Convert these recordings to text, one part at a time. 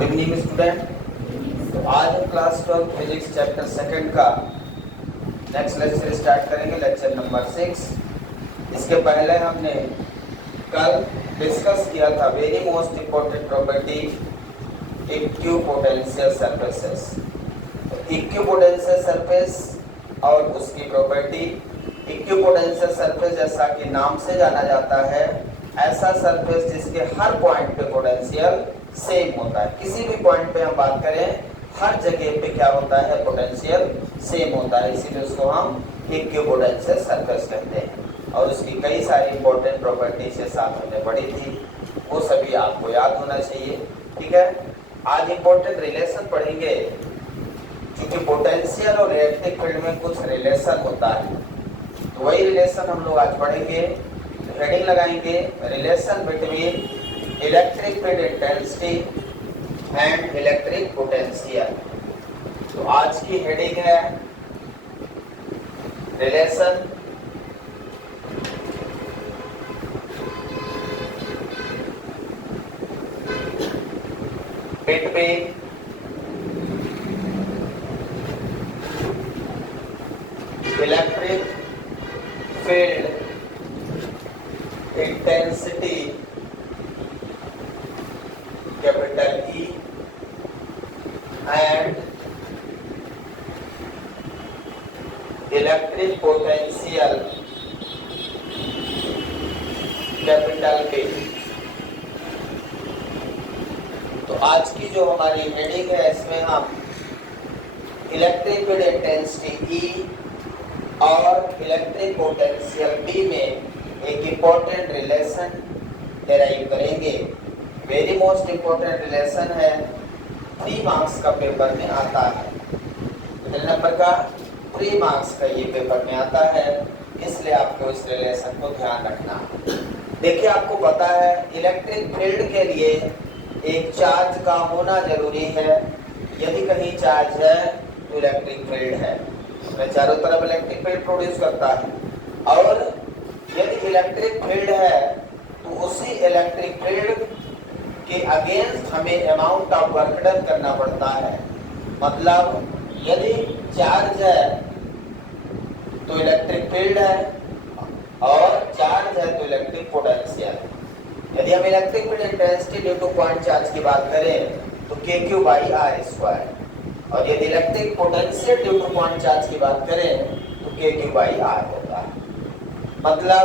Good evening student. तो आज हम क्लास 12 फिजिक्स चैप्टर सेकंड का नेक्स्ट लेक्चर स्टार्ट करेंगे, लेक्चर नंबर 6। इसके पहले हमने कल डिस्कस किया था very most important property equipotential surfaces. Equipotential surface और उसकी प्रॉपर्टी। इक्विपोटेंशियल सरफेस जैसा कि नाम से जाना जाता है, ऐसा सरफेस जिसके हर पॉइंट पे पोटेंशियल सेम होता है। किसी भी पॉइंट पे हम बात करें, हर जगह पे क्या होता है, पोटेंशियल सेम होता है, इसीलिए उसको हम इक्विपोटेंशियल सरफेस कहते हैं। और उसकी कई सारी इंपॉर्टेंट प्रॉपर्टीज के साथ हमने पढ़ी थी, वो सभी आपको याद होना चाहिए। ठीक है, आज इंपॉर्टेंट रिलेशन पढ़ेंगे, क्योंकि पोटेंशियल और इलेक्ट्रिक फील्ड में कुछ रिलेशन होता है, तो वही रिलेशन हम लोग आज पढ़ेंगे। हेडिंग लगाएंगे relation between electric field intensity and electric potential. तो आज की हेडिंग है relation between electric field intensity capital E and electric potential capital B। तो आज की जो हमारी हेडिंग है, इसमें हम इलेक्ट्रिक फील्ड इंटेंसिटी E और इलेक्ट्रिक पोटेंशियल B में एक इम्पोर्टेंट रिलेशन डेराइव करेंगे। वेरी मोस्ट इम्पोर्टेंट रिलेशन है, 3 मार्क्स का पेपर में आता है। कितने नंबर का? 3 मार्क्स का ये पेपर में आता है, इसलिए आपको इस रिलेशन को ध्यान रखना। देखिए, आपको पता है इलेक्ट्रिक फील्ड के लिए एक चार्ज का होना जरूरी है। यदि कहीं चार्ज है तो इलेक्ट्रिक फील्ड है, उसमें चारों तरफ इलेक्ट्रिक फील्ड प्रोड्यूस करता है। और यदि इलेक्ट्रिक फील्ड है तो उसी इलेक्ट्रिक फील्ड के अगेंस्ट हमें अमाउंट ऑफ वर्क डन करना पड़ता है। मतलब यदि चार्ज है तो इलेक्ट्रिक फील्ड है, और चार्ज है तो इलेक्ट्रिक पोटेंशियल। यदि हम electric field intensity due to point charge की बात करें तो KQ/R², और यदि electric potential due to point charge की बात करें तो KQ/R होता है। मतलब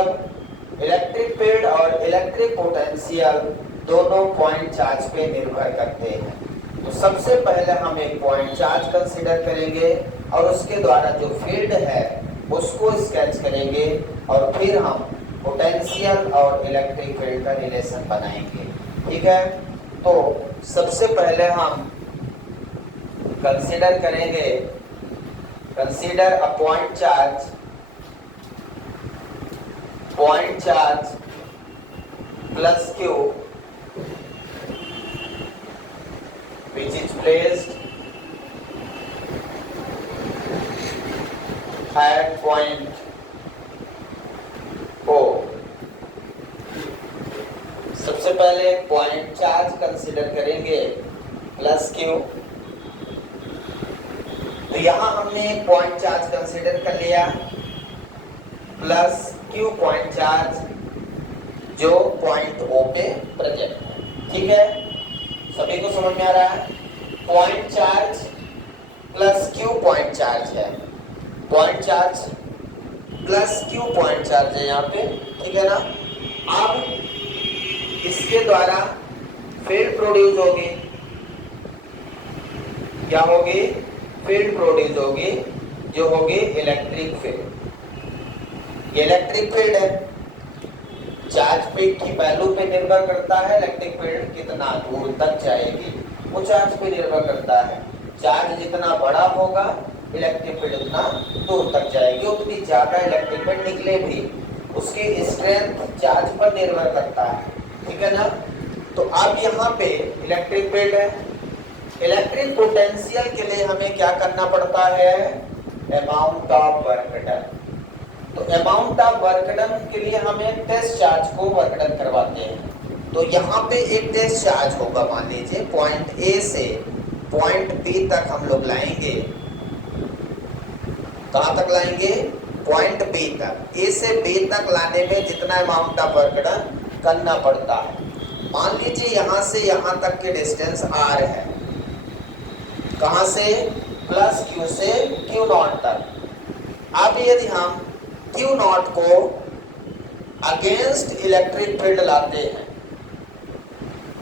इलेक्ट्रिक फील्ड और इलेक्ट्रिक पोटेंशियल दोनों पॉइंट चार्ज पे निर्भर करते हैं। तो सबसे पहले हम एक पॉइंट चार्ज कंसीडर करेंगे और उसके द्वारा जो फील्ड है उसको स्केच करेंगे, और फिर हम पोटेंशियल और इलेक्ट्रिक फील्ड का रिलेशन बनाएंगे। ठीक है, तो सबसे पहले हम कंसीडर करेंगे, consider a point charge plus Q which is placed at point O। सबसे पहले पॉइंट चार्ज कंसीडर करेंगे प्लस Q। तो यहां हमने पॉइंट चार्ज कंसीडर कर लिया प्लस Q पॉइंट चार्ज जो पॉइंट O पे प्रेजेंट है। ठीक है, सभी को समझ में आ रहा है? Point charge plus Q point charge है, point charge plus Q point charge है यहाँ पे। ठीक है ना? अब इसके द्वारा फील्ड प्रोड्यूस होगी, क्या होगी? फील्ड प्रोड्यूस होगी, जो होगी इलेक्ट्रिक फील्ड। इलेक्ट्रिक फील्ड है, चार्ज पे की वैल्यू पे निर्भर करता है इलेक्ट्रिक फील्ड कितना दूर तक जाएगी, वो चार्ज पे निर्भर करता है। चार्ज जितना बड़ा होगा इलेक्ट्रिक फील्ड उतना दूर तक जाएगी, उतनी ज्यादा इलेक्ट्रिक फील्ड निकले भी, उसकी स्ट्रेंथ चार्ज पर निर्भर करता है। ठीक है ना? तो अब यहाँ पे इलेक्ट्रिक फील्ड है। इलेक्ट्रिक पोटेंशियल के लिए हमें क्या करना पड़ता है? Amount of work done. तो अमाउंट ऑफ वर्क डन के लिए हम एक टेस्ट चार्ज को वर्क डन करवाते हैं। तो यहाँ पे एक टेस्ट चार्ज होगा, मान लीजिए पॉइंट ए से पॉइंट बी तक हम लोग लाएंगे। कहाँ तक लाएंगे? पॉइंट बी तक। ए से बी तक लाने में जितना अमाउंट ऑफ वर्क डन करना पड़ता है, मान लीजिए यहाँ से यहाँ तक के डिस्टेंस आर है। कहाँ से? प्लस क्यू से क्यू नॉट तक। अब यदि हम क्यू नॉट को अगेंस्ट इलेक्ट्रिक फील्ड लाते हैं,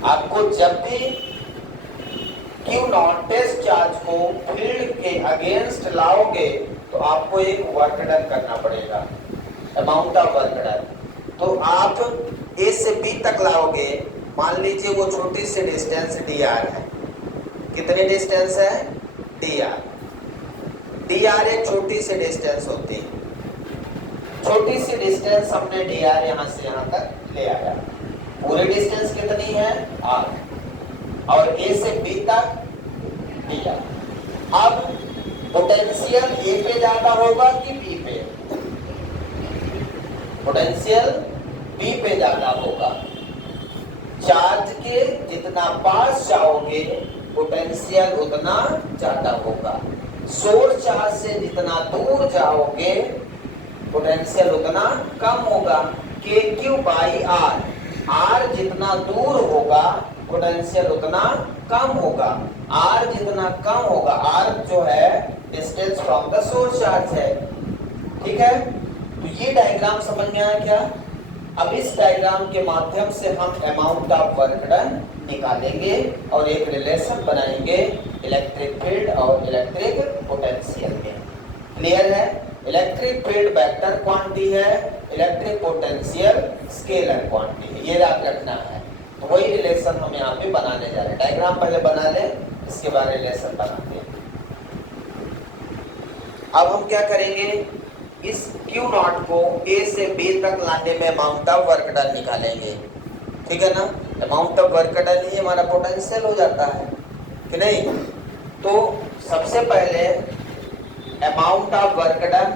आपको जब भी क्यू नॉट टेस्ट चार्ज को फील्ड के अगेंस्ट लाओगे तो आपको एक वर्क डन करना पड़ेगा, अमाउंट ऑफ वर्क डन। तो आप ए से बी तक लाओगे, मान लीजिए वो छोटी सी डिस्टेंस डी आर है। कितनी डिस्टेंस है? D R. डी आर एक छोटी सी डिस्टेंस होती है। छोटी सी डिस्टेंस हमने डी आर यहाँ से यहाँ तक ले आया। पूरी डिस्टेंस कितनी है? आर। और ए से बी तक डी आर। अब पोटेंशियल ए पे ज्यादा होगा कि बी पे? पोटेंशियल बी पे ज्यादा होगा। चार्ज के जितना पास जाओगे पोटेंशियल उतना ज्यादा होगा। सोर्स चार्ज से जितना दूर जाओगे पोटेंशियल उतना कम होगा। के क्यू बाई आर। आर जितना दूर होगा पोटेंशियल उतना कम होगा। आर जितना कम होगा, आर जो है distance from the source charge है। ठीक है, तो ये डायग्राम समझ में आया क्या? अब इस डायग्राम के माध्यम से हम अमाउंट ऑफ वर्क डन निकालेंगे और एक रिलेशन बनाएंगे इलेक्ट्रिक फील्ड और इलेक्ट्रिक पोटेंशियल में। क्लियर है? इलेक्ट्रिक फील्ड वेक्टर क्वांटिटी है, इलेक्ट्रिक पोटेंशियल स्केलर क्वांटिटी है। ये याद रखना है। तो वही रिलेशन हम यहाँ पे बनाने जा रहे हैं। डायग्राम पहले बना लें, इसके बाद रिलेशन बनाते हैं। अब हम क्या करेंगे? इस Q नॉट को A से B तक लाने में अमाउंट ऑफ वर्क डन निकालेंगे। ठीक है ना? अमाउंट ऑफ वर्क डन ही हमारा पोटेंशियल हो जाता है कि नहीं? तो सबसे पहले amount of work done,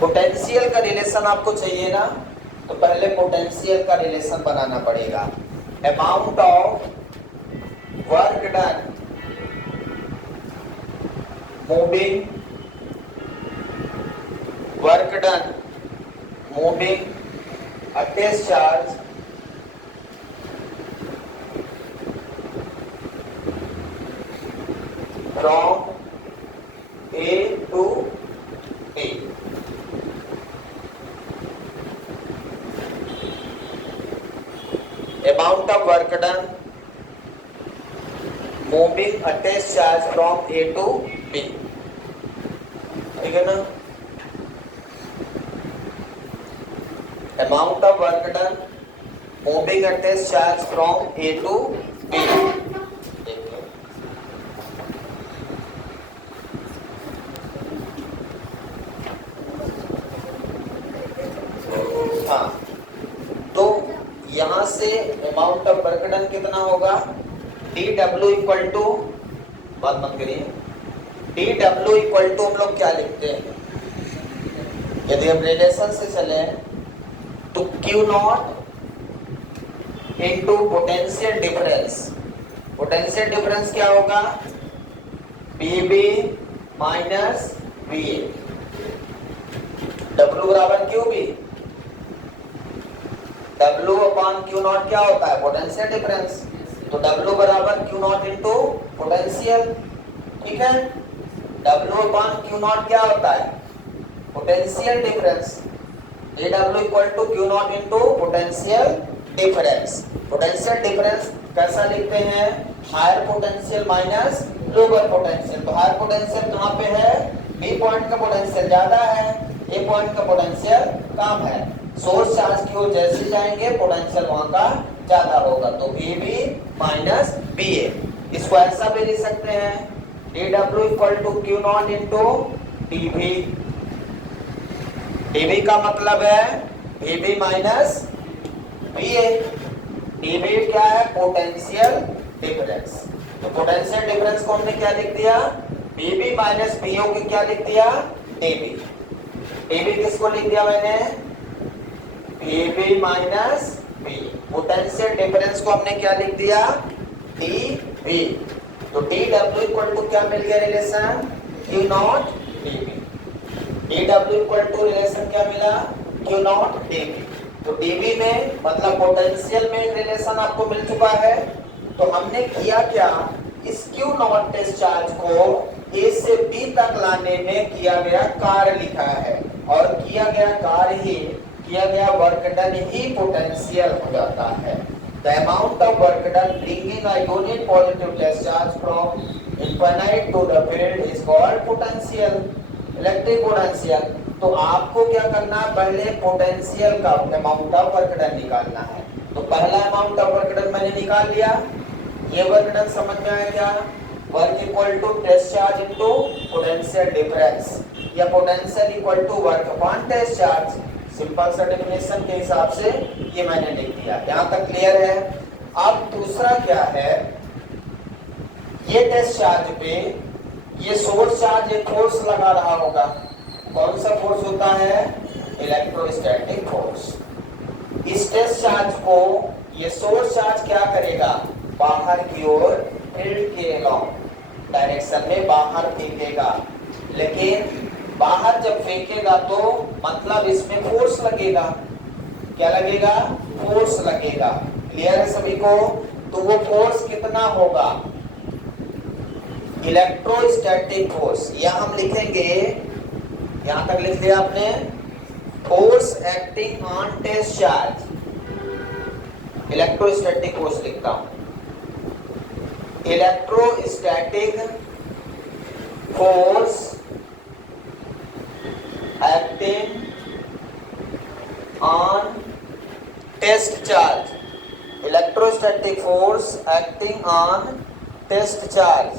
potential का रिलेशन आपको चाहिए ना, तो पहले पोटेंशियल का रिलेशन बनाना पड़ेगा। Amount of work done moving, work done moving a test charge from A to B. Amount of work done moving a test charge from A to B. ठीक है ना? Amount of work done moving a test charge from A to B. हाँ, तो यहां से amount of work done कितना होगा? dW equal to, बात मत करिए, dW इक्वल टू हम लोग क्या लिखते हैं? यदि हम रिलेशन से चले तो Q not into potential difference. Potential difference क्या होगा? PB minus VA। W बराबर QB। W upon Q not क्या होता है? Potential difference. तो W बराबर Q नॉट इंटू पोटेंशियल। ठीक है, W अपॉन Q नॉट क्या होता है? Potential difference. dW equal to Q not into potential difference. Potential difference कैसा लिखते हैं? Higher potential minus lower potential. तो हायर पोटेंशियल कहाँ पे है? B पॉइंट का पोटेंशियल ज्यादा है, A पॉइंट का पोटेंशियल कम है। सोर्स चार्ज की ओर जैसे जाएंगे पोटेंशियल वहां का ज्यादा होगा। तो AB माइनस BA। इसको ऐसा भी लिख सकते हैं, dW equal to Q not into dV। dV का मतलब है VB माइनस VA। dV क्या है? Potential difference. तो पोटेंशियल डिफरेंस को हमने क्या लिख दिया? VB माइनस VO को क्या लिख दिया? dV। dV किसको लिख दिया मैंने? VB minus V. Potential difference को हमने क्या लिख दिया, डी वी। तो डी डब्ल्यू इक्वल टू क्या मिल गया relation, Q not d V. D W equal to relation क्या मिला, क्यू नॉट डी वी। तो डी वी में मतलब पोटेंशियल में एक रिलेशन आपको मिल चुका है। तो हमने किया क्या, इस क्यू नॉट टेस्ट चार्ज को ए से बी तक लाने में किया गया कार्य लिखा है, और किया गया कार्य ही, किया गया वर्क डन ही पोटेंशियल हो जाता है। The amount of work done bringing a unit positive test charge from infinite to the field is called potential, electric potential। तो आपको क्या करना है, पहले पोटेंशियल का अमाउंट ऑफ वर्क डन निकालना है। तो पहला अमाउंट ऑफ वर्क डन मैंने निकाल लिया। ये वर्क डन समझ में आया क्या, work equal to test charge into potential difference, या potential equal to work upon test charge. Simple सा डेफिनेशन के हिसाब से ये मैंने लिख दिया। यहां तक क्लियर है। अब दूसरा क्या है, ये टेस्ट चार्ज पे ये सोर्स चार्ज एक फोर्स लगा रहा होगा। कौन सा फोर्स होता है, इलेक्ट्रोस्टैटिक फोर्स। इस टेस्ट चार्ज को ये सोर्स चार्ज क्या करेगा, बाहर की ओर फील्ड के अलॉन्ग डायरेक्शन में बाहर फेंकेगा। लेकिन बाहर जब फेंकेगा तो मतलब इसमें फोर्स लगेगा। क्या लगेगा, फोर्स लगेगा। क्लियर है सभी को। तो वो फोर्स कितना होगा, इलेक्ट्रोस्टैटिक फोर्स। यह हम लिखेंगे, यहां तक लिख दिया आपने, force acting on test charge. Electrostatic force लिखता हूं, electrostatic force acting on test charge, electrostatic force acting on test charge।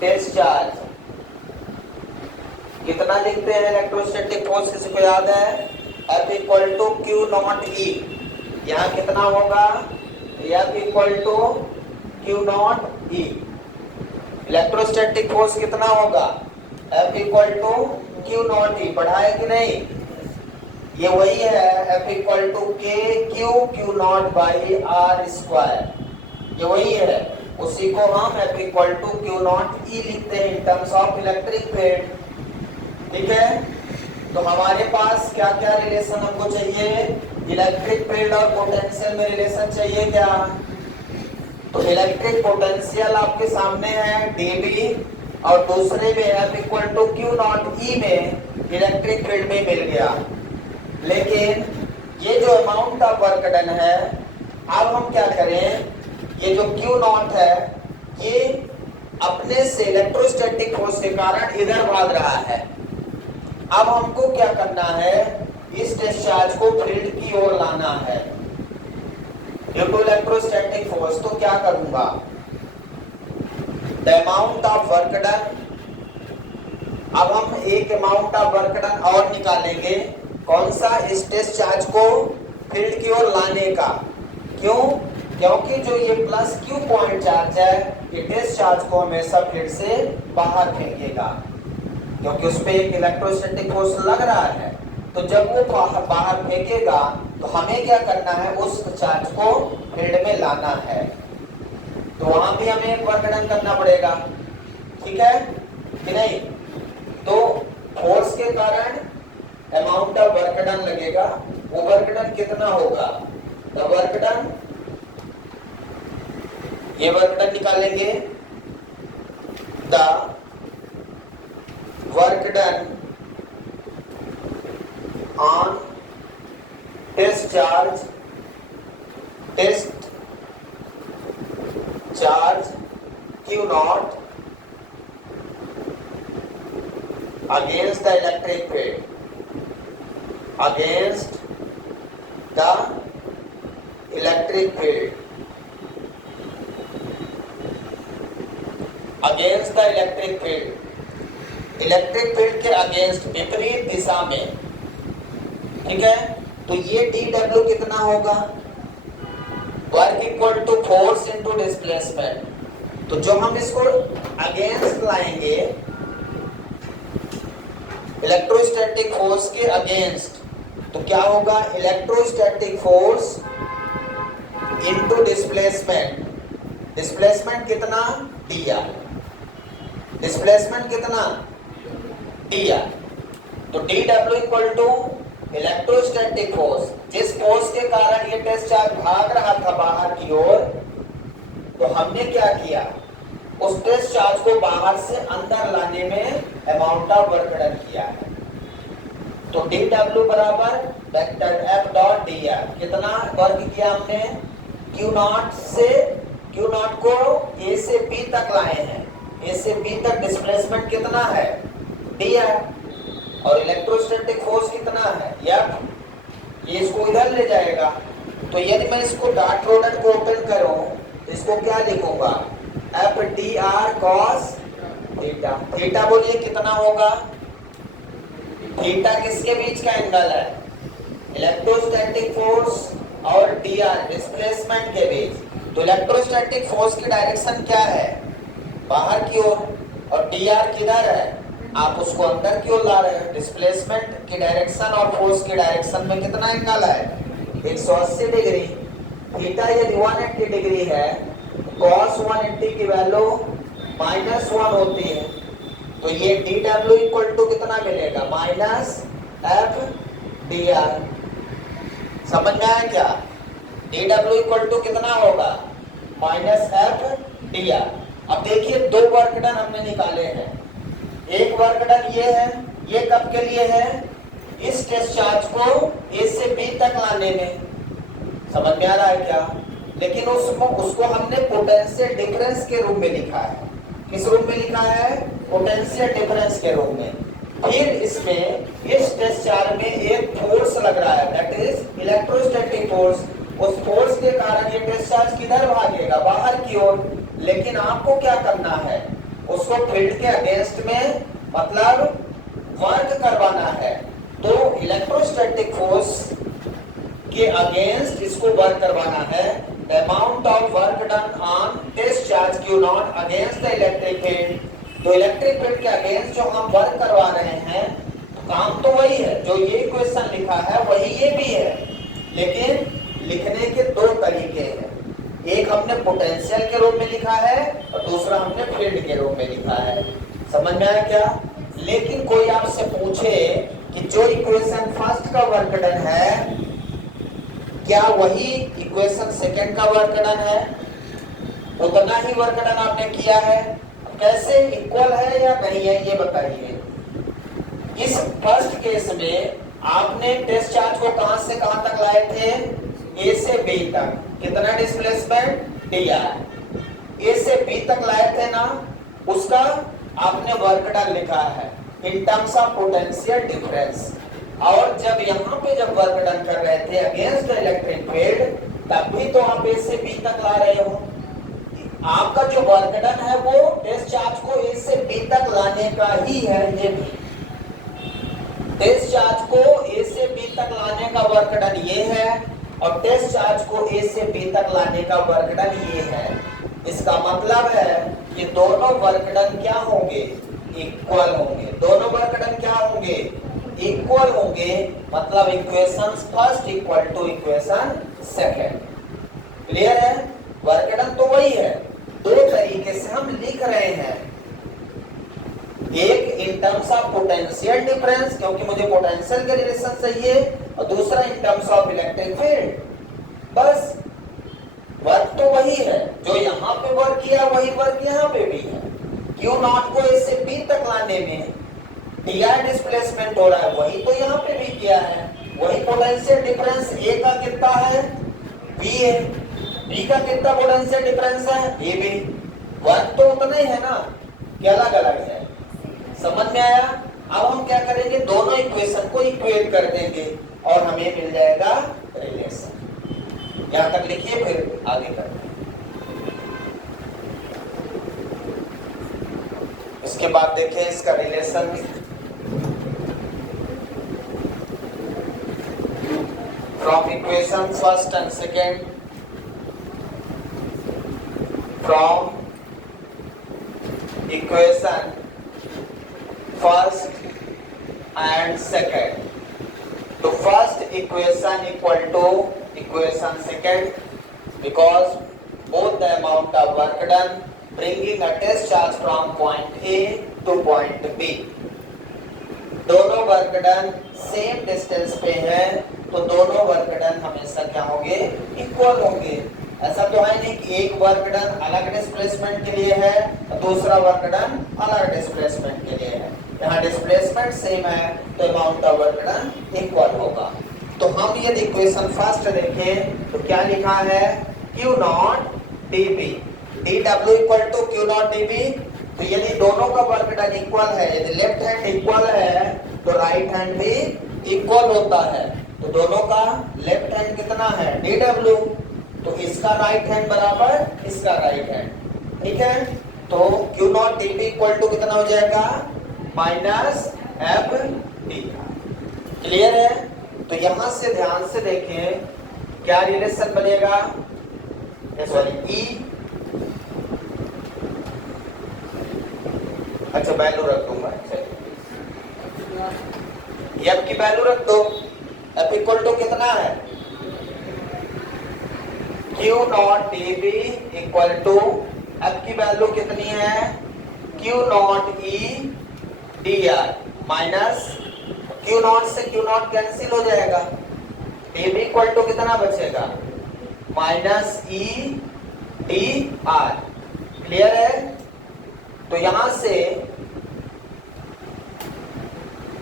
Test charge कितना लिखते हैं इलेक्ट्रोस्टैटिक फोर्स, किसी को याद है, F equal to Q naught E. यहाँ कितना होगा, F equal to Q naught E. Electrostatic force कितना होगा, F equal to Q naught E. पढ़ा है कि नहीं, ये वही है, F equal to K Q Q naught by R square. ये वही है, उसी को हम F equal to Q naught E लिखते हैं in terms of electric field. ठीक है। तो हमारे पास क्या क्या रिलेशन हमको चाहिए, इलेक्ट्रिक फील्ड और पोटेंशियल में रिलेशन चाहिए क्या। तो इलेक्ट्रिक पोटेंशियल आपके सामने है dB, और दूसरे में F equal to Q naught E में इलेक्ट्रिक फील्ड में मिल गया। लेकिन ये जो अमाउंट ऑफ वर्क डन है, अब हम क्या करें, ये जो क्यू नॉट है ये अपने से इलेक्ट्रोस्टैटिक फोर्स के कारण इधर भाग रहा है। अब हमको क्या करना है, इस टेस्ट चार्ज को फील्ड की ओर लाना है ड्यू टू इलेक्ट्रोस्टैटिक फोर्स। तो क्या करूंगा, the amount of work done, अब हम एक अमाउंट ऑफ वर्क डन और निकालेंगे। कौन सा, इस टेस्ट चार्ज को फील्ड की ओर लाने का। क्यों, क्योंकि जो ये प्लस क्यू पॉइंट चार्ज है, ये टेस्ट चार्ज को हमेशा फील्ड से बाहर फेंकेगा, क्योंकि उस पर एक इलेक्ट्रोस्टैटिक फोर्स लग रहा है। तो जब वो बाहर फेंकेगा तो हमें क्या करना है, उस चार्ज को फील्ड में लाना है। तो वहां भी हमें एक वर्क डन करना पड़ेगा। ठीक है कि नहीं। तो फोर्स के कारण अमाउंट ऑफ वर्क डन लगेगा। वो वर्क डन कितना होगा, द वर्क डन, ये वर्क डन निकालेंगे, the work done on test charge Q naught against the electric field, against the electric field, against the electric field, electric field के against, विपरीत दिशा में। ठीक है। तो ये dW कितना होगा, work equal to force into displacement. तो जो हम इसको अगेंस्ट लाएंगे इलेक्ट्रोस्टैटिक फोर्स के अगेंस्ट, तो क्या होगा, electrostatic force into displacement. Displacement कितना, दिया, डिस्प्लेसमेंट कितना, दिया। तो d W equal to electrostatic force, जिस फोर्स के कारण ये टेस्ट चार्ज भाग रहा था बाहर की ओर, तो हमने क्या किया, उस टेस्ट चार्ज को बाहर से अंदर लाने में अमाउंट ऑफ वर्क डन किया है। तो डी डब्ल्यू बराबर vector F dot D R, कितना वर्क किया हमने, क्यू नॉट से, क्यू नॉट को ए से बी तक लाए हैं, ए से बी तक डिस्प्लेसमेंट कितना है, डी आर, और इलेक्ट्रोस्टैटिक फोर्स कितना है, एफ, ये इसको इधर ले जाएगा। तो यदि मैं इसको डॉट प्रोडक्ट को ओपन करूं, इसको क्या लिखूंगा, F D R cos theta. Theta बोलिए कितना होगा, थीटा किसके बीच का एंगल है, इलेक्ट्रोस्टैटिक फोर्स और डी आर डिस्प्लेसमेंट के बीच। तो इलेक्ट्रोस्टैटिक फोर्स की डायरेक्शन क्या है, बाहर की ओर, और डी आर किधर है, आप उसको अंदर की ओर ला रहे हो। डिस्प्लेसमेंट की डायरेक्शन और फोर्स की डायरेक्शन में कितना एंगल है, 180 डिग्री। थीटा यदि 180 डिग्री है, cos 180 की वैल्यू -1 होती है। तो ये डी डब्ल्यू इक्वल टू कितना मिलेगा, माइनस एफ डी आर। समझ में आया क्या, डी डब्ल्यू इक्वल टू कितना होगा, माइनस एफ डी आर। अब देखिए दो वर्क डन हमने निकाले हैं, एक वर्क डन ये है, ये कब के लिए है, इस टेस्ट चार्ज को ए से बी तक लाने में। समझ में आ रहा है क्या, लेकिन उसको हमने पोटेंशियल डिफरेंस के रूप में लिखा है। किस रूप में लिखा है, पोटेंशियल डिफरेंस के रूप में। फिर इसमें इस टेस्ट चार्ज में एक फोर्स लग रहा है, दैट इज इलेक्ट्रोस्टैटिक फोर्स। उस फोर्स के कारण ये टेस्ट चार्ज किधर भागेगा, बाहर की ओर। लेकिन आपको क्या करना है, उसको फील्ड के अगेंस्ट में मतलब वर्क करवाना है। तो इलेक्ट्रोस्टैटिक फोर्स के अगेंस्ट इसको वर्क करवाना है। The amount of work done on test charge Q not against the electric field. तो इलेक्ट्रिक फील्ड के अगेंस्ट जो हम वर्क करवा रहे हैं, तो काम तो वही है, जो ये इक्वेशन लिखा है वही ये भी है, लेकिन लिखने के दो तरीके हैं। एक हमने पोटेंशियल के रूप में लिखा है और दूसरा हमने फील्ड के रूप में लिखा है। समझ में आया क्या। लेकिन कोई आपसे पूछे कि जो इक्वेशन फर्स्ट का वर्क डन है, क्या वही इक्वेशन सेकंड का वर्क डन है, उतना ही वर्क डन आपने किया है, कैसे इक्वल है या नहीं है, ये बताइए। इस फर्स्ट केस में आपने टेस्ट चार्ज को कहां से कहां तक लाए थे, ए से बी तक, कितना डिस्प्लेसमेंट, डी आर। ए से बी तक लाए थे ना, उसका आपने वर्क डन लिखा है इन टर्म्स ऑफ पोटेंशियल डिफरेंस। और जब यहाँ पे जब वर्क डन कर रहे थे अगेंस्ट द इलेक्ट्रिक फील्ड, तब भी तो आप ए से बी तक ला रहे हो। आपका जो वर्क डन है वो टेस्ट चार्ज को ए से बी तक लाने का ही है। ये भी टेस्ट चार्ज को ए से बी तक लाने का वर्क डन ये है, और टेस्ट चार्ज को ए से बी तक लाने का वर्क डन ये है। इसका मतलब है कि दोनों वर्क डन क्या होंगे, इक्वल होंगे। दोनों वर्क डन क्या होंगे, इक्वल होंगे। मतलब equation first equal to equation second. Clear है, वर्क डन तो वही है, दो तरीके से हम लिख रहे हैं। एक इन टर्म्स ऑफ पोटेंशियल डिफरेंस, क्योंकि मुझे पोटेंशियल के रिलेशन चाहिए, और दूसरा इन टर्म्स ऑफ इलेक्ट्रिक फील्ड। बस वर्क तो वही है, जो यहाँ पे वर्क किया वही वर्क यहाँ पे भी है। क्यू नॉट को ए से बी तक लाने में डी आर डिस्प्लेसमेंट हो रहा है, वही तो यहाँ पे भी किया है। वही पोटेंशियल डिफरेंस ए का कितना है, बी है, बी का कितना पोटेंशियल डिफरेंस है, ए बी। वर्क तो उतना ही है ना, क्या अलग अलग है। समझ में आया। अब हम क्या करेंगे, दोनों इक्वेशन को इक्वेट कर देंगे और हमें मिल जाएगा रिलेशन। यहां तक लिखिए, फिर आगे करते हैं। इसके बाद देखिए इसका relation. From equation first and second, from equation first and second. So first equation equal to equation second, because both the amount of work done bringing a test charge from point A to point B. दोनों work done same distance पे है, तो दोनों work done हमेशा क्या होंगे, equal होंगे। ऐसा तो है नहीं कि एक वर्क डन अलग डिस्प्लेसमेंट के लिए है और दूसरा वर्क डन अलग डिस्प्लेसमेंट के लिए है। यहाँ डिस्प्लेसमेंट सेम है तो amount of work done equal होगा। तो हम यदि इक्वेशन फर्स्ट देखें तो क्या लिखा है, Q not dB, dW equal to Q not dB। तो यदि दोनों का वर्क डन इक्वल है, यदि लेफ्ट हैंड इक्वल है तो राइट हैंड भी इक्वल होता है। तो दोनों का लेफ्ट हैंड कितना है, dW, तो इसका राइट हैंड बराबर इसका राइट हैंड, ठीक है। तो Q not dB equal to कितना हो जाएगा, माइनस FD। क्लियर है। तो यहां से ध्यान से देखें क्या रिलेशन बनेगा, सॉरी E, अच्छा वैल्यू रख दूंगा, एफ की वैल्यू रख दो। एफ इक्वल टू कितना है, Q not dB equal to F की वैल्यू कितनी है, Q नॉट E dr माइनस Q नॉट से Q नॉट कैंसिल हो जाएगा, dB इक्वल टू कितना बचेगा, माइनस E dr। क्लियर है। तो यहां से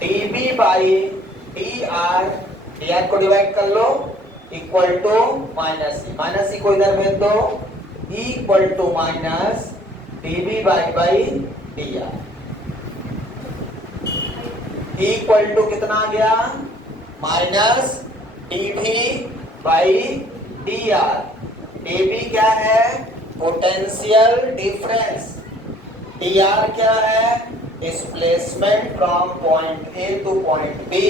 dB बाई dr, dr को डिवाइड कर लो, इक्वल टू माइनस ई को इधर भेज दो, E equal to minus dB by dr। E equal to कितना आ गया, minus dB by dr। dB क्या है, पोटेंशियल डिफरेंस, dr क्या है, displacement from point A to point B.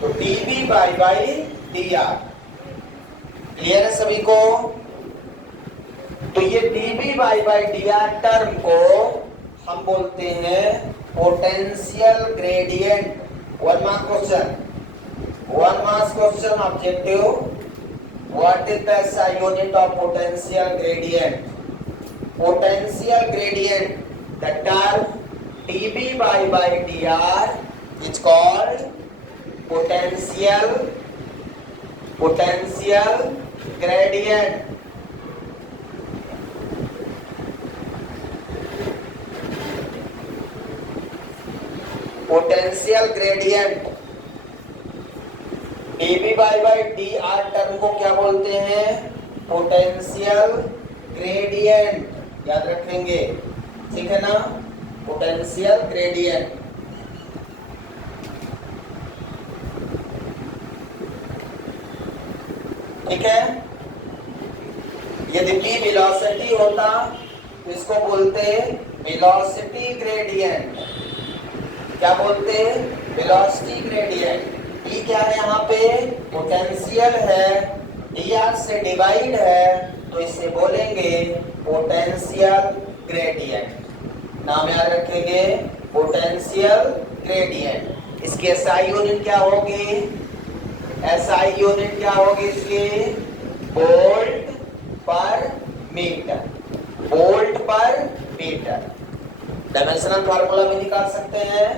तो dB बाई dr। क्लियर है सभी को। तो ये dB बाई dr टर्म को हम बोलते हैं potential gradient. One marks question objective, what is the SI unit of potential gradient. Potential gradient, the term dB by dr is called potential gradient। Potential gradient dB by dr term को क्या बोलते हैं, potential gradient. याद रखेंगे, ठीक है ना, potential gradient. ठीक है। यदि v वेलोसिटी होता तो इसको बोलते वेलोसिटी ग्रेडियंट। क्या बोलते, वेलोसिटी ग्रेडियंट। v क्या है, यहाँ पे पोटेंशियल है, dr से डिवाइड है, तो इसे बोलेंगे पोटेंशियल ग्रेडियंट। नाम याद रखेंगे, पोटेंशियल ग्रेडियंट। इसकी SI यूनिट क्या होगी, SI यूनिट क्या होगी इसकी, volt per metre, volt per metre. Dimensional formula भी निकाल सकते हैं।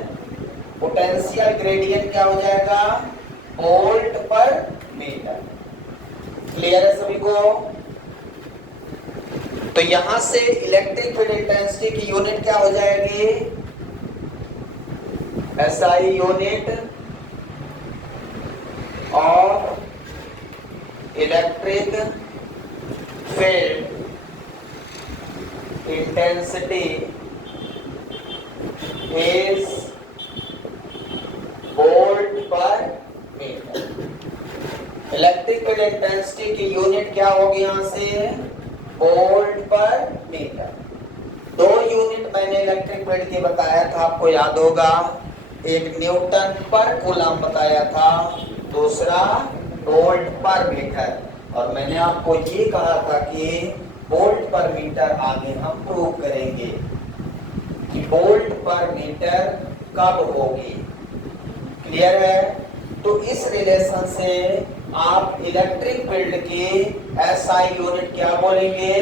पोटेंशियल ग्रेडियंट क्या हो जाएगा, वोल्ट पर मीटर। क्लियर है सभी को। तो यहां से इलेक्ट्रिक फील्ड इंटेंसिटी की यूनिट क्या हो जाएगी, SI unit of electric field intensity is volt per metre. Electric field intensity की यूनिट क्या होगी, यहां से वोल्ट पर मीटर। दो यूनिट मैंने इलेक्ट्रिक फील्ड की बताया था, आपको याद होगा, एक न्यूटन पर कूलम बताया था, दूसरा वोल्ट पर मीटर। और मैंने आपको ये कहा था कि वोल्ट पर मीटर आगे हम प्रूव करेंगे कि वोल्ट पर मीटर कब होगी। क्लियर है? तो इस रिलेशन से आप इलेक्ट्रिक फील्ड की एसआई यूनिट क्या बोलेंगे?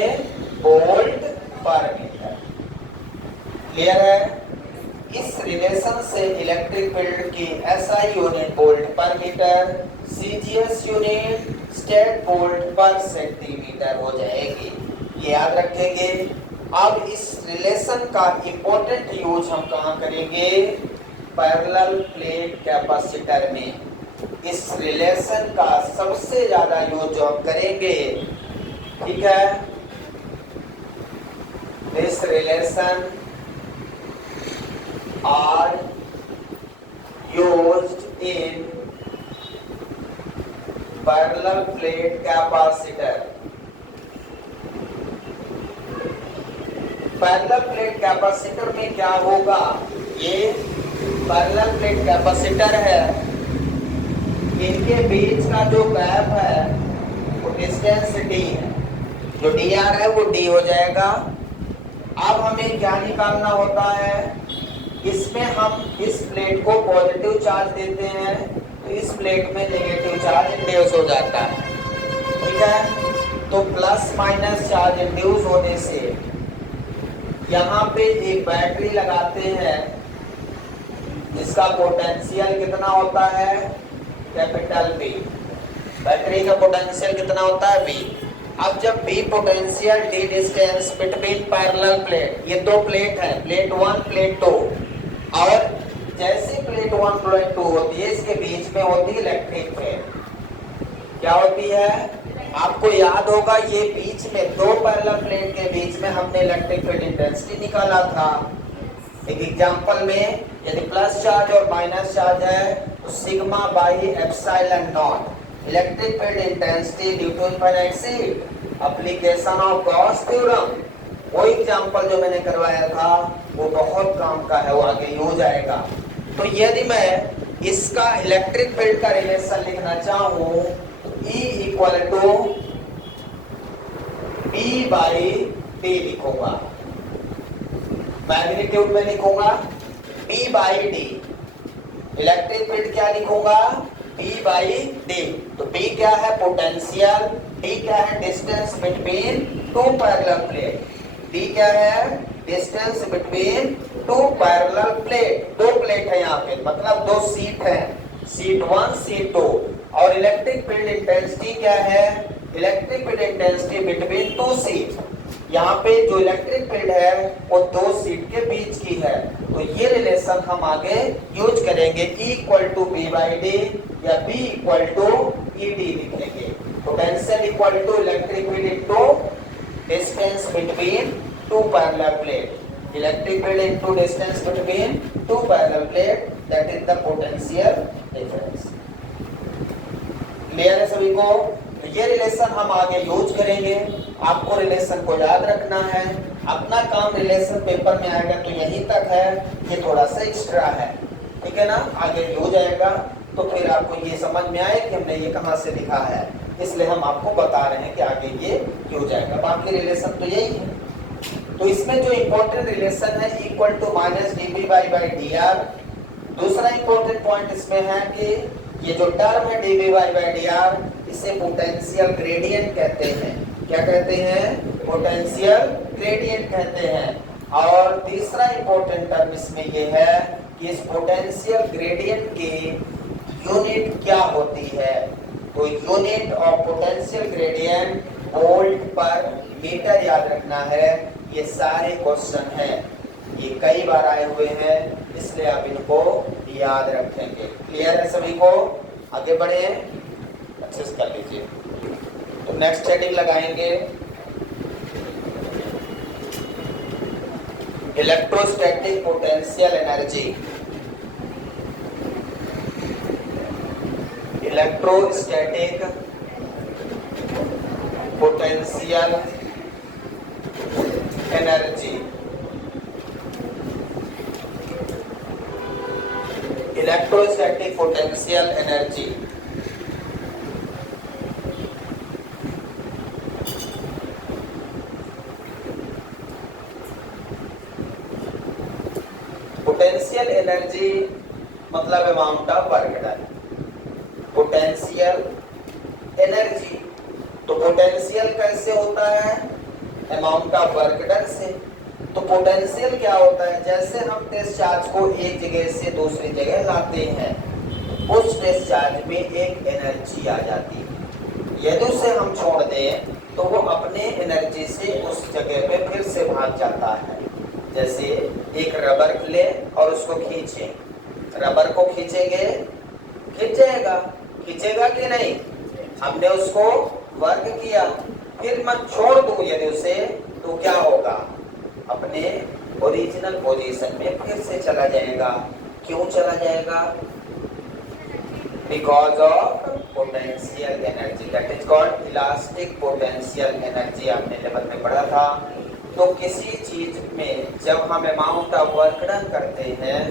Volt per metre. क्लियर है? इस रिलेशन से इलेक्ट्रिक फील्ड की SI unit volt per metre, CGS unit statvolt per centimetre हो जाएगी। ये याद रखेंगे। अब इस रिलेशन का इंपॉर्टेंट यूज हम कहाँ करेंगे? पैरेलल प्लेट कैपेसिटर में। इस रिलेशन का सबसे ज्यादा यूज जो हम करेंगे, ठीक है, this relation are used in parallel plate capacitor. Parallel plate capacitor में क्या होगा? ये पैरेलल प्लेट कैपेसिटर है, इनके बीच का जो गैप है वो डिस्टेंस d है। जो dr है वो d हो जाएगा। अब हमें क्या निकालना होता है? इसमें हम इस प्लेट को पॉजिटिव चार्ज देते हैं तो इस प्लेट में नेगेटिव चार्ज इंड्यूस हो जाता है। ठीक है? तो प्लस माइनस चार्ज इंड्यूस होने से यहाँ पे एक बैटरी लगाते हैं, जिसका पोटेंशियल कितना होता है? Capital B। बैटरी का पोटेंशियल कितना होता है? V। अब जब B potential, D distance between parallel plate, ये दो प्लेट है, प्लेट 1 प्लेट 2, और जैसे प्लेट 1 प्लेट 2 होती है इसके बीच में होती है इलेक्ट्रिक फील्ड। क्या होती है? आपको याद होगा ये बीच में दो पैरेलल प्लेट के बीच में हमने इलेक्ट्रिक फील्ड इंटेंसिटी निकाला था। एक एग्जांपल में यदि प्लस चार्ज और माइनस चार्ज है तो sigma by epsilon not electric field intensity due to infinite sheet, application of Gauss theorem. वो एग्जांपल जो मैंने करवाया था वो बहुत काम का है, वो आगे यूज आएगा। तो यदि मैं इसका इलेक्ट्रिक फील्ड का रिलेशन लिखना चाहूं, E equal to B by D लिखूंगा, मैग्नीट्यूड में लिखूंगा B by D। Electric field क्या लिखूंगा? B by D। तो B क्या है? पोटेंशियल। D क्या है? Distance between two parallel plate. D क्या है? Distance between two parallel plate. दो प्लेट है यहाँ पे, मतलब दो सीट है, सीट 1 सीट 2। और इलेक्ट्रिक फील्ड इंटेंसिटी क्या है? Electric field intensity between two seat. यहाँ पे जो इलेक्ट्रिक फील्ड है वो दो सीट के बीच की है। तो ये रिलेशन हम आगे यूज करेंगे, E equal to B by D या B इक्वल टू ED लिखेंगे। Potential equal to electric field into distance between two parallel plate. Electric field into distance between two parallel plate, that is the potential difference. Clear है सभी को? तो ये relation हम आगे use करेंगे। आपको रिलेशन को याद रखना है। अपना काम रिलेशन पेपर में आएगा तो यहीं तक है, ये थोड़ा सा एक्स्ट्रा है, ठीक है ना? आगे यूज आएगा तो फिर आपको ये समझ में आए कि हमने ये कहाँ से लिखा है, इसलिए हम आपको बता रहे हैं कि आगे ये यूज आएगा। बाकी रिलेशन तो यही है। तो इसमें जो इंपॉर्टेंट रिलेशन है equal to minus dB by dr। दूसरा इंपॉर्टेंट पॉइंट इसमें है कि ये जो टर्म है dB बाई dr, इसे पोटेंशियल ग्रेडियंट कहते हैं। क्या कहते हैं? पोटेंशियल ग्रेडियंट कहते हैं। और तीसरा इंपॉर्टेंट टर्म इसमें ये है कि इस पोटेंशियल ग्रेडियंट की यूनिट क्या होती है। तो unit of potential gradient volt per metre याद रखना है। ये सारे क्वेश्चन हैं, ये कई बार आए हुए हैं, इसलिए आप इनको याद रखेंगे। क्लियर है सभी को? आगे बढ़े, अच्छे से कर लीजिए। तो नेक्स्ट हेडिंग लगाएंगे electrostatic potential energy. Electrostatic potential energy. Electrostatic potential energy potential energy मतलब amount of work done. Potential energy, तो पोटेंशियल कैसे होता है? अमाउंट ऑफ वर्क डन से। तो पोटेंशियल क्या होता है? जैसे हम टेस्ट चार्ज को एक जगह से दूसरी जगह लाते हैं, उस टेस्ट चार्ज में एक एनर्जी आ जाती है। यदि उसे हम छोड़ दें तो वो अपने एनर्जी से उस जगह पे फिर से भाग जाता है। जैसे एक रबर ले और उसको खींचे, रबर को खींचेंगे, खींच जाएगा, खींचेगा कि नहीं? हमने उसको वर्क किया, फिर मैं छोड़ दूं यदि उसे, तो क्या होगा? अपने ओरिजिनल पोजीशन में फिर से चला जाएगा। क्यों चला जाएगा? Because of potential energy, that is called elastic potential energy. आपने लेवल में पढ़ा था। तो किसी चीज में जब हम अमाउंट ऑफ वर्क डन करते हैं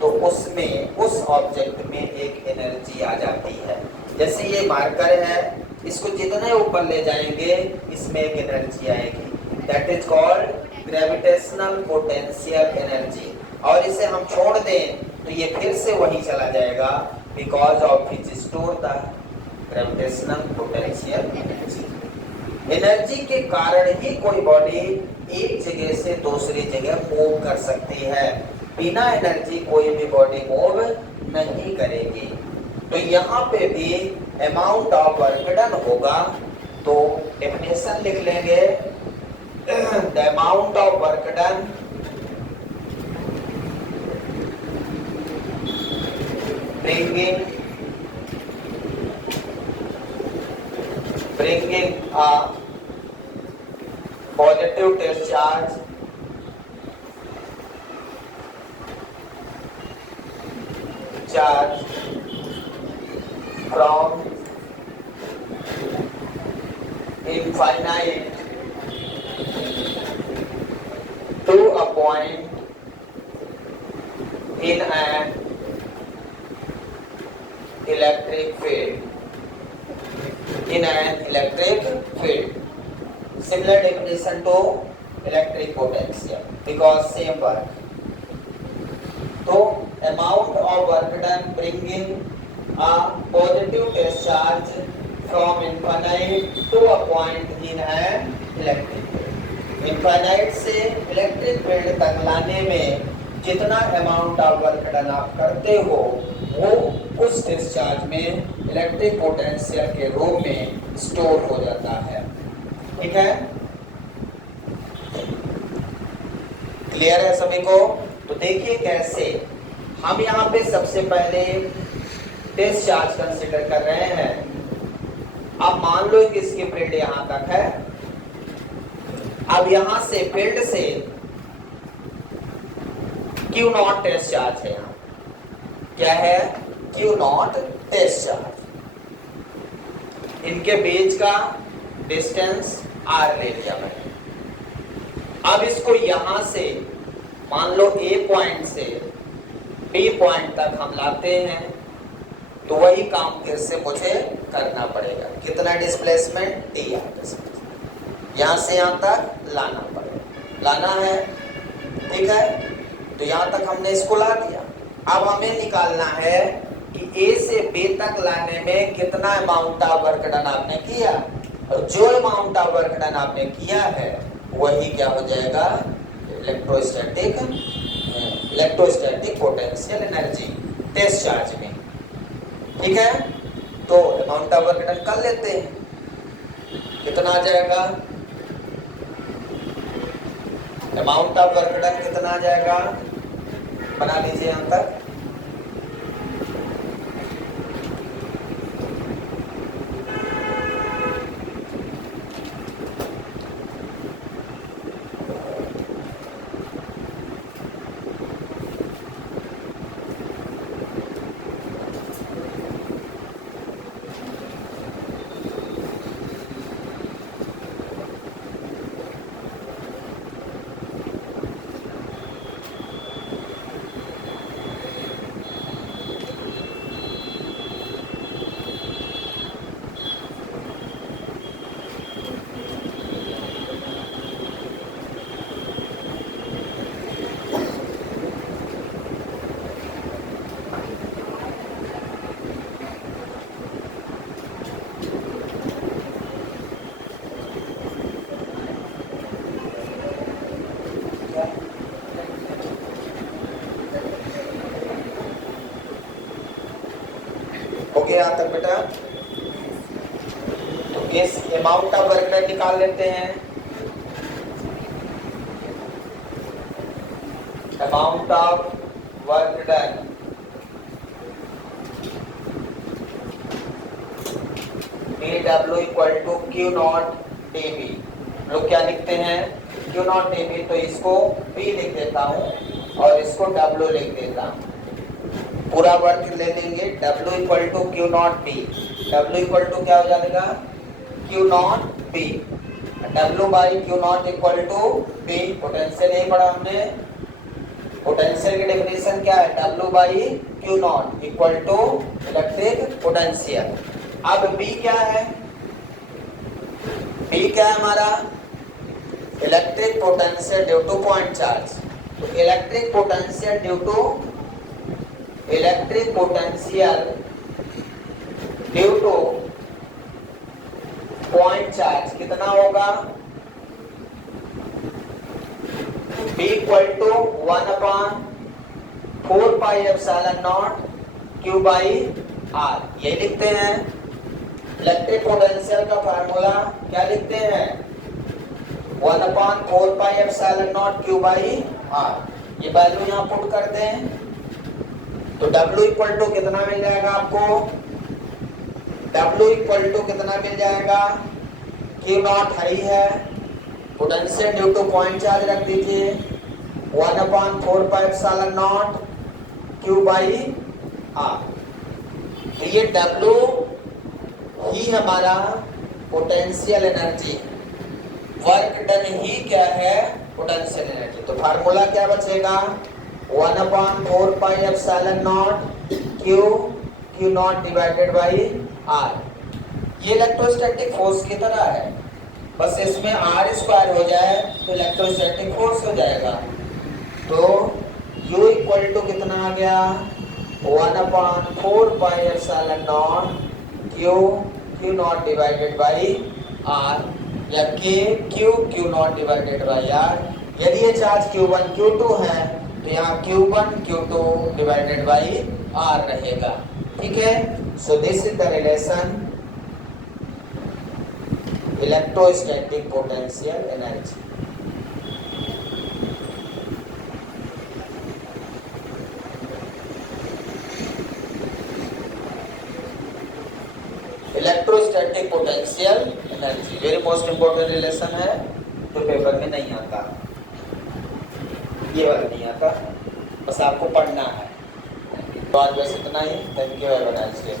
तो उसमें, उस ऑब्जेक्ट में एक एनर्जी आ जाती है। जैसे ये मार्कर है, इसको जितने ऊपर ले जाएंगे इसमें एक एनर्जी आएगी, that is called gravitational potential energy. और इसे हम छोड़ दें तो ये फिर से वहीं चला जाएगा, because of which store the gravitational potential energy. Energy के कारण ही कोई बॉडी एक जगह से दूसरी जगह मूव कर सकती है। बिना एनर्जी कोई भी बॉडी मूव नहीं करेगी। तो यहाँ पे भी अमाउंट ऑफ वर्क डन होगा, तो डेफिनेशन लिख लेंगे, the amount of work done bringing a positive test charge from infinite to a point in an electric field. In an electric field, similar definition to electric potential because same work. तो amount of work done bringing a positive test charge from infinite to a point in an electric field. Infinite से electric field तक लाने में जितना amount of work done आप करते हो वो उस डिस्चार्ज में इलेक्ट्रिक पोटेंशियल के रूप में स्टोर हो जाता है। ठीक है, क्लियर है सभी को? तो देखिए कैसे हम यहाँ पे सबसे पहले डिस्चार्ज कंसीडर कर रहे हैं। अब मान लो कि इसकी फील्ड यहाँ तक है। अब यहाँ से फील्ड से क्यू नॉट टेस्ट चार्ज है। यहाँ क्या है? Q not test charge. इनके बीच का डिस्टेंस आर ले लिया मैंने। अब इसको यहां से मान लो ए पॉइंट से बी पॉइंट तक हम लाते हैं, तो वही काम फिर से मुझे करना पड़ेगा। कितना डिस्प्लेसमेंट? D R displacement. यहां से यहां तक लाना पड़ेगा, लाना है। ठीक है, तो यहां तक हमने इसको ला दिया। अब हमें निकालना है कि ए से बी तक लाने में कितना अमाउंट ऑफ वर्क डन आपने किया, और जो अमाउंट ऑफ वर्क डन आपने किया है वही क्या हो जाएगा? Electrostatic potential energy test charge में। ठीक है, तो अमाउंट ऑफ वर्क डन कर लेते हैं। कितना आ जाएगा? अमाउंट ऑफ वर्क डन कितना आ जाएगा? बना लीजिए यहां तक। हो गया यहाँ तक बेटा? तो इस अमाउंट ऑफ वर्क डन निकाल लेते हैं। Amount of work done dW equal to Q not dB। लोग क्या लिखते हैं? Q नॉट dB, तो इसको P लिख देता हूँ और इसको W लिख देता हूँ। पूरा वर्क ले लेंगे। W equal to Q naught B। W equal to क्या हो जाएगा? Q naught B। W by Q naught equal to B। Potential नहीं पढ़ा हमने? पोटेंशियल की डेफिनेशन क्या है? W by Q naught equal to electric potential. अब B क्या है? B क्या है हमारा? Electric potential due to point charge. तो electric potential due to point charge कितना होगा? B equal to 1/4 pi epsilon not Q by R। ये लिखते हैं। इलेक्ट्रिक पोटेंशियल का फार्मूला क्या लिखते हैं? 1/4 pi epsilon not Q by R। ये वैल्यू यहाँ पुट कर दें तो W इक्वल टू कितना मिल जाएगा आपको? W इक्वल टू कितना मिल जाएगा? Q नॉट हाई है, potential due to point charge रख दीजिए 1/4 pi epsilon not Q by R। तो ये W ही हमारा पोटेंशियल एनर्जी, वर्क डन ही क्या है? Potential energy. तो फार्मूला क्या बचेगा? 1/4 pi epsilon not Q not divided by R। ये इलेक्ट्रोस्टैटिक फोर्स की तरह है, बस इसमें R स्क्वायर हो जाए तो इलेक्ट्रोस्टैटिक फोर्स हो जाएगा। तो U इक्वल टू कितना आ गया? 1/4 pi epsilon not Q not divided by R या Q not divided by R। यदि ये चार्ज Q1 Q2 है तो यहाँ Q1 Q2 divided by R रहेगा। ठीक है? So this is the relation electrostatic potential energy. Electrostatic potential energy very most important relation है, तो पेपर में नहीं आता, ये वाला नहीं आता, बस आपको पढ़ना है। तो आज बस इतना ही। Thank you, have a nice day.